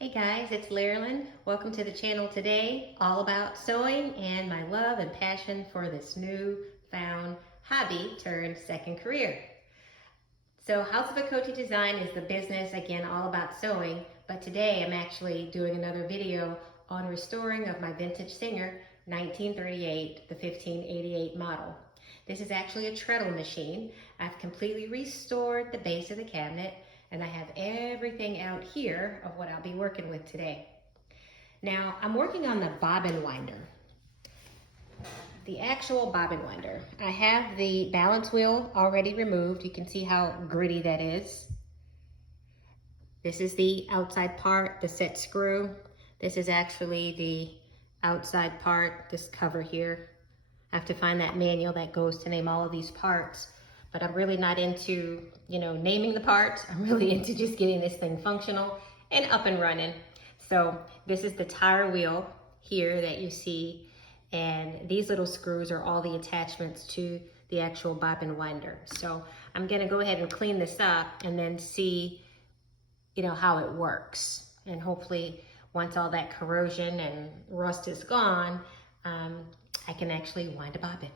Hey guys, it's Larilyn. Welcome to the channel today, all about sewing and my love and passion for this new found hobby turned second career. So House of a Coty Design is the business, again, all about sewing, but today I'm actually doing another video on restoring of my vintage Singer 1938, the 1588 model. This is actually a treadle machine. I've completely restored the base of the cabinet and I have everything out here of what I'll be working with today. Now, I'm working on the bobbin winder. The actual bobbin winder. I have the balance wheel already removed. You can see how gritty that is. This is the outside part, the set screw. This is actually the outside part, this cover here. I have to find that manual that goes to name all of these parts. But I'm really not into, naming the parts. I'm really into just getting this thing functional and up and running. So this is the tire wheel here that you see. And these little screws are all the attachments to the actual bobbin winder. So I'm gonna go ahead and clean this up and then see, how it works. And hopefully once all that corrosion and rust is gone, I can actually wind a bobbin.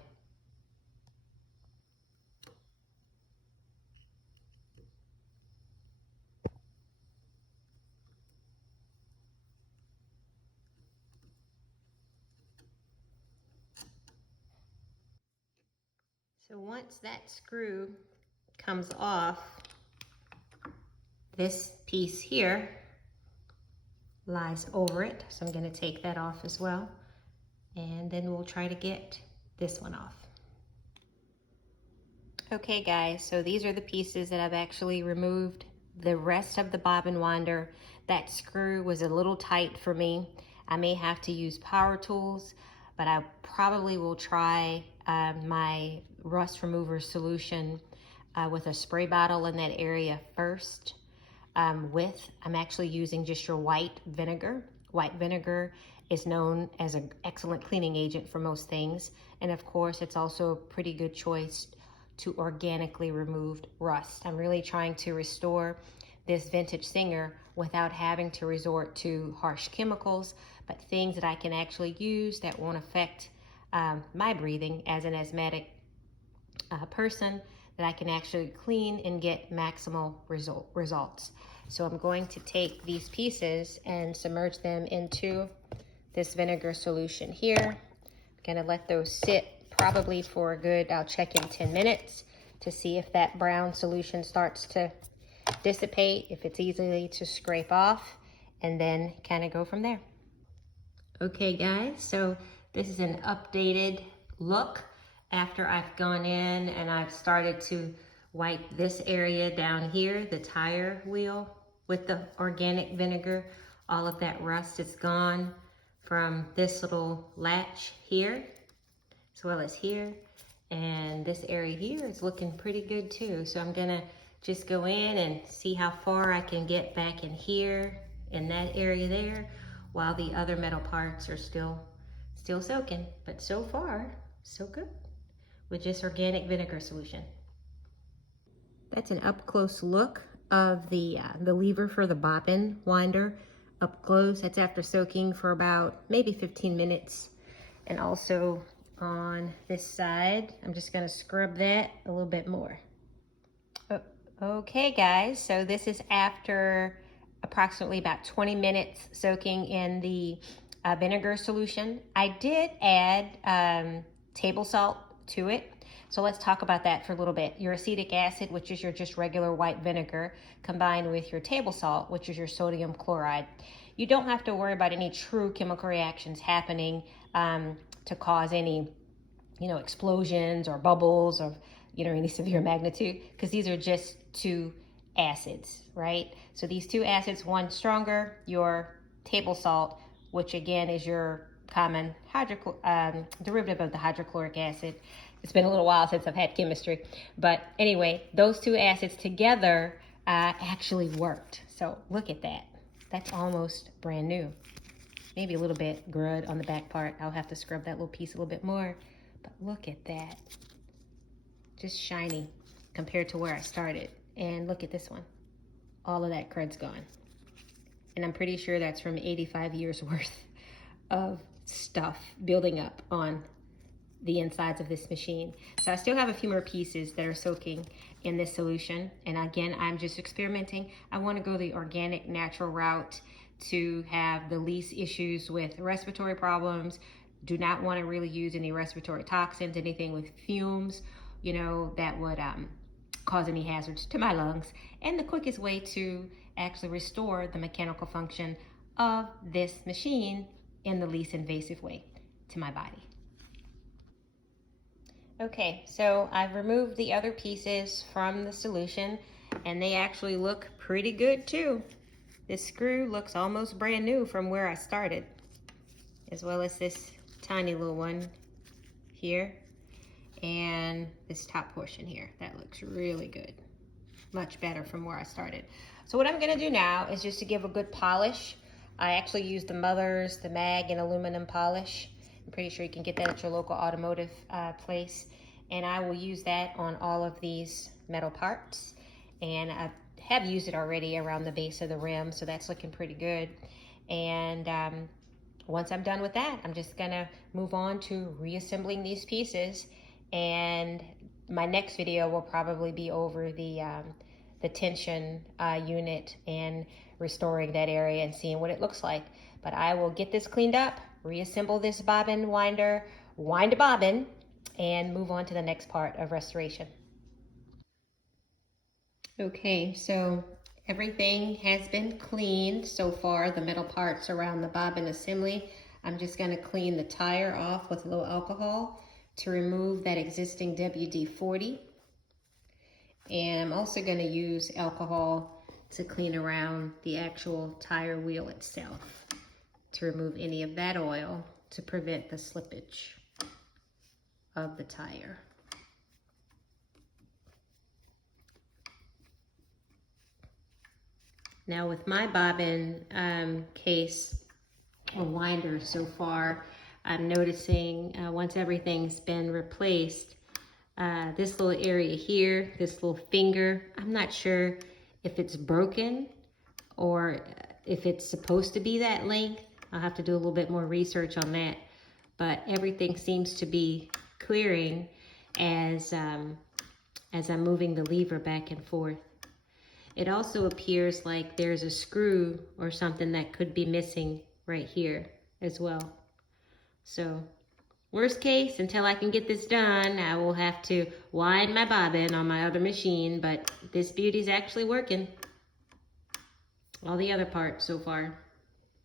So once that screw comes off, this piece here lies over it. So I'm going to take that off as well. And then we'll try to get this one off. Okay guys, so these are the pieces that I've actually removed. The rest of the bobbin winder, that screw was a little tight for me. I may have to use power tools, but I probably will try my rust remover solution with a spray bottle in that area first. I'm actually using just your white vinegar. White vinegar is known as an excellent cleaning agent for most things. And of course, it's also a pretty good choice to organically remove rust. I'm really trying to restore this vintage Singer without having to resort to harsh chemicals, but things that I can actually use that won't affect my breathing as an asthmatic person, that I can actually clean and get maximal results. So I'm going to take these pieces and submerge them into this vinegar solution here. I'm gonna let those sit probably for a good, I'll check in 10 minutes to see if that brown solution starts to dissipate, if it's easy to scrape off, and then kind of go from there. Okay guys, so this is an updated look after I've gone in and I've started to wipe this area down here, the tire wheel, with the organic vinegar. All of that rust is gone from this little latch here, as well as here. And this area here is looking pretty good too. So I'm gonna just go in and see how far I can get back in here, in that area there, while the other metal parts are still soaking. But so far, so good with just organic vinegar solution. That's an up close look of the lever for the bobbin winder. Up close, that's after soaking for about maybe 15 minutes. And also on this side, I'm just gonna scrub that a little bit more. Okay guys, so this is after approximately about 20 minutes soaking in the vinegar solution. I did add table salt to it. So let's talk about that for a little bit. Your acetic acid, which is your just regular white vinegar, combined with your table salt, which is your sodium chloride. You don't have to worry about any true chemical reactions happening to cause any, explosions or bubbles or, any severe magnitude, because these are just two acids, right? So these two acids, one stronger, your table salt, which again is your common derivative of the hydrochloric acid. It's been a little while since I've had chemistry, but anyway, those two acids together actually worked. So look at that. That's almost brand new. Maybe a little bit grud on the back part. I'll have to scrub that little piece a little bit more, but look at that. Just shiny compared to where I started. And look at this one. All of that crud's gone. And I'm pretty sure that's from 85 years worth of stuff building up on the insides of this machine. So I still have a few more pieces that are soaking in this solution. And again, I'm just experimenting. I want to go the organic, natural route to have the least issues with respiratory problems. Do not want to really use any respiratory toxins, anything with fumes, you know, that would cause any hazards to my lungs. And the quickest way to actually restore the mechanical function of this machine in the least invasive way to my body. Okay, so I've removed the other pieces from the solution and they actually look pretty good too. This screw looks almost brand new from where I started, as well as this tiny little one here and this top portion here. That looks really good. Much better from where I started. So what I'm gonna do now is just to give a good polish. I actually used the Mother's, the mag and aluminum polish. I'm pretty sure you can get that at your local automotive place. And I will use that on all of these metal parts. And I have used it already around the base of the rim, so that's looking pretty good. And once I'm done with that, I'm just gonna move on to reassembling these pieces. And my next video will probably be over the tension unit and restoring that area and seeing what it looks like. But I will get this cleaned up, reassemble this bobbin winder, wind a bobbin, and move on to the next part of restoration. Okay, so everything has been cleaned so far, the metal parts around the bobbin assembly. I'm just gonna clean the tire off with a little alcohol to remove that existing WD-40. And I'm also gonna use alcohol to clean around the actual tire wheel itself to remove any of that oil to prevent the slippage of the tire. Now with my bobbin case or winder so far, I'm noticing once everything's been replaced, this little area here, this little finger, I'm not sure if it's broken or if it's supposed to be that length. I'll have to do a little bit more research on that. But everything seems to be clearing as I'm moving the lever back and forth. It also appears like there's a screw or something that could be missing right here as well. So worst case, until I can get this done, I will have to wind my bobbin on my other machine, but this beauty's actually working. All the other parts so far.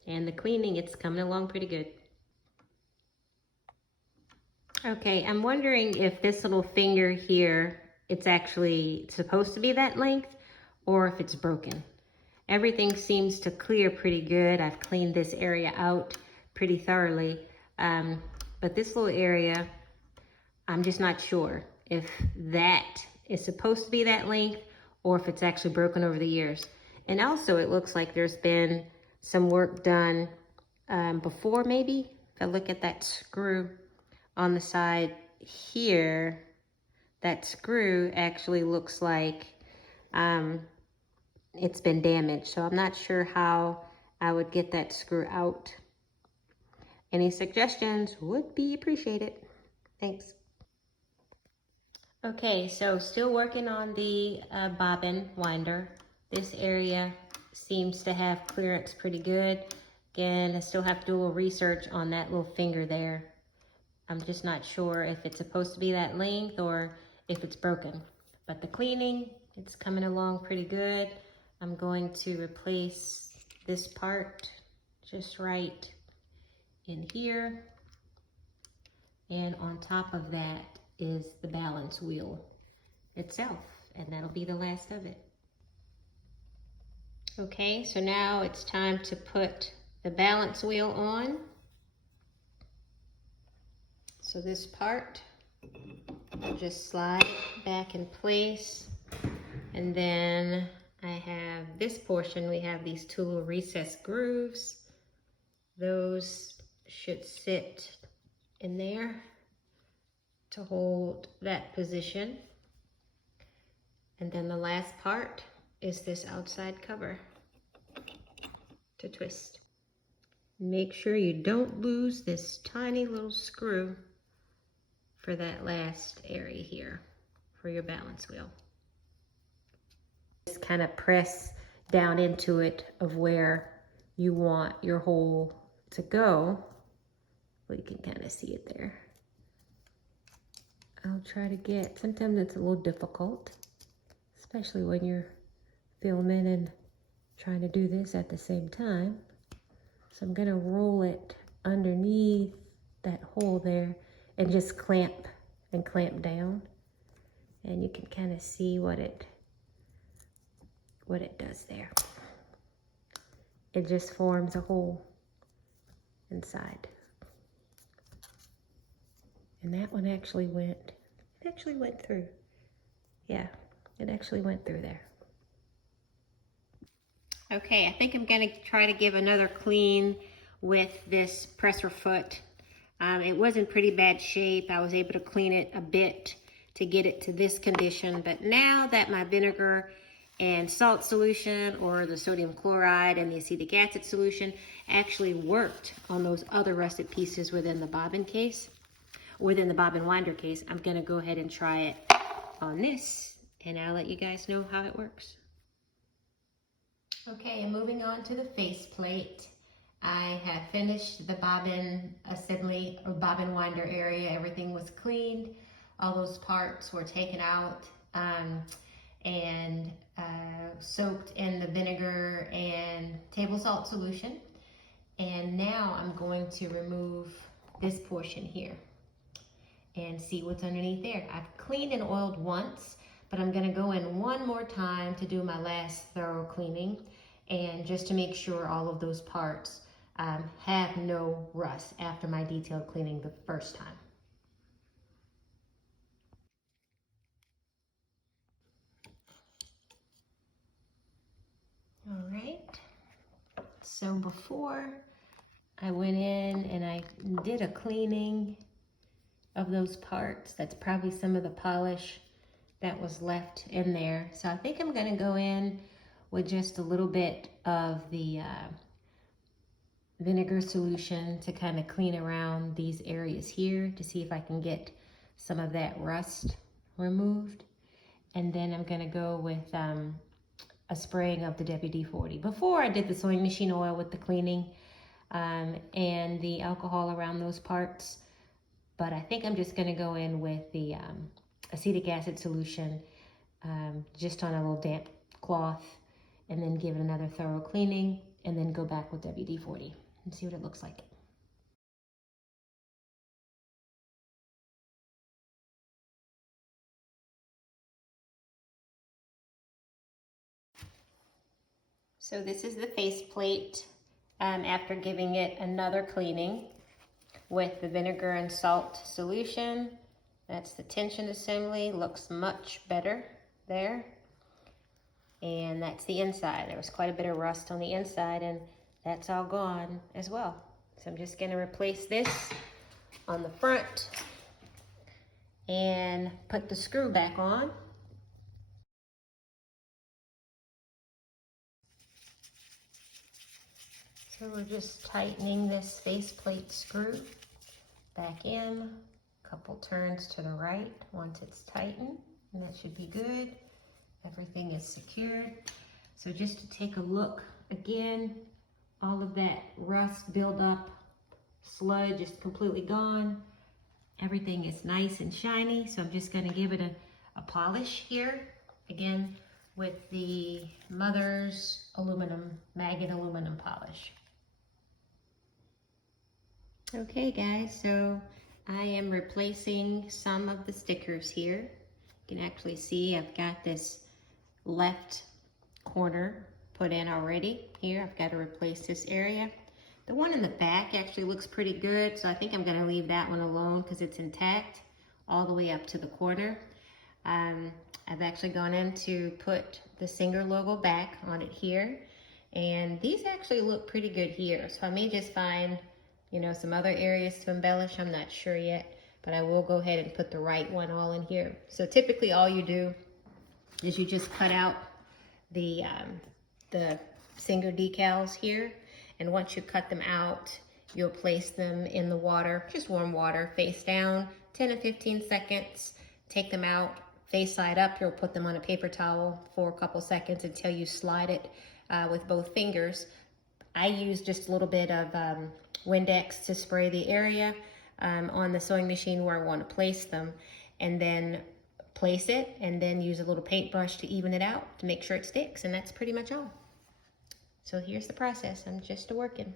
And the cleaning, it's coming along pretty good. Okay, I'm wondering if this little finger here, it's actually supposed to be that length or if it's broken. Everything seems to clear pretty good. I've cleaned this area out pretty thoroughly. But this little area, I'm just not sure if that is supposed to be that length or if it's actually broken over the years. And also it looks like there's been some work done before maybe. If I look at that screw on the side here, that screw actually looks like it's been damaged. So I'm not sure how I would get that screw out. Any suggestions would be appreciated. Thanks. Okay, so still working on the bobbin winder. This area seems to have clearance pretty good. Again, I still have to do a little research on that little finger there. I'm just not sure if it's supposed to be that length or if it's broken. But the cleaning, it's coming along pretty good. I'm going to replace this part just right in here. And on top of that is the balance wheel itself. And that'll be the last of it. Okay, so now it's time to put the balance wheel on. So this part, I'll just slide back in place. And then I have this portion, we have these two little recessed grooves. Those should sit in there to hold that position. And then the last part is this outside cover to to twist. Make sure you don't lose this tiny little screw for that last area here for your balance wheel. Just kind of press down into it of where you want your hole to go. Well, you can kind of see it there. I'll try to get, sometimes it's a little difficult, especially when you're filming and trying to do this at the same time. So I'm gonna roll it underneath that hole there and just clamp and clamp down. And you can kind of see what it does there. It just forms a hole inside. And that one actually went through. Yeah, it actually went through there. Okay, I think I'm gonna try to give another clean with this presser foot. It was in pretty bad shape. I was able to clean it a bit to get it to this condition, but now that my vinegar and salt solution, or the sodium chloride and the acetic acid solution, actually worked on those other rusted pieces within the bobbin case, within the bobbin winder case, I'm gonna go ahead and try it on this, and I'll let you guys know how it works. Okay, and moving on to the faceplate. I have finished the bobbin assembly or bobbin winder area. Everything was cleaned. All those parts were taken out and soaked in the vinegar and table salt solution. And now I'm going to remove this portion here and see what's underneath there. I've cleaned and oiled once, but I'm gonna go in one more time to do my last thorough cleaning, and just to make sure all of those parts have no rust after my detailed cleaning the first time. All right, so before I went in and I did a cleaning of those parts, that's probably some of the polish that was left in there. So I think I'm gonna go in with just a little bit of the vinegar solution to kind of clean around these areas here to see if I can get some of that rust removed. And then I'm gonna go with a spraying of the WD-40. Before I did the sewing machine oil with the cleaning and the alcohol around those parts, but I think I'm just gonna go in with the acetic acid solution just on a little damp cloth, and then give it another thorough cleaning, and then go back with WD-40 and see what it looks like. So this is the faceplate after giving it another cleaning with the vinegar and salt solution. That's the tension assembly, looks much better there. And that's the inside. There was quite a bit of rust on the inside, and that's all gone as well. So I'm just gonna replace this on the front and put the screw back on. So we're just tightening this faceplate screw back in, a couple turns to the right once it's tightened, and that should be good. Everything is secured. So just to take a look again, all of that rust buildup, sludge is completely gone. Everything is nice and shiny, so I'm just gonna give it a polish here, again, with the Mother's aluminum, maggot aluminum polish. Okay guys, so I am replacing some of the stickers here. You can actually see I've got this left corner put in already. Here, I've got to replace this area. The one in the back actually looks pretty good, so I think I'm gonna leave that one alone because it's intact all the way up to the corner. I've actually gone in to put the Singer logo back on it here, and these actually look pretty good here. So I may just find, you know, some other areas to embellish. I'm not sure yet, but I will go ahead and put the right one all in here. So typically all you do is you just cut out the Singer decals here, And once you cut them out, you'll place them in the water, just warm water, face down, 10 to 15 seconds. Take them out, face side up. You'll put them on a paper towel for a couple seconds until you slide it with both fingers. I use just a little bit of Windex to spray the area on the sewing machine where I want to place them, and then place it, and then use a little paintbrush to even it out to make sure it sticks, and that's pretty much all. So here's the process. I'm just working.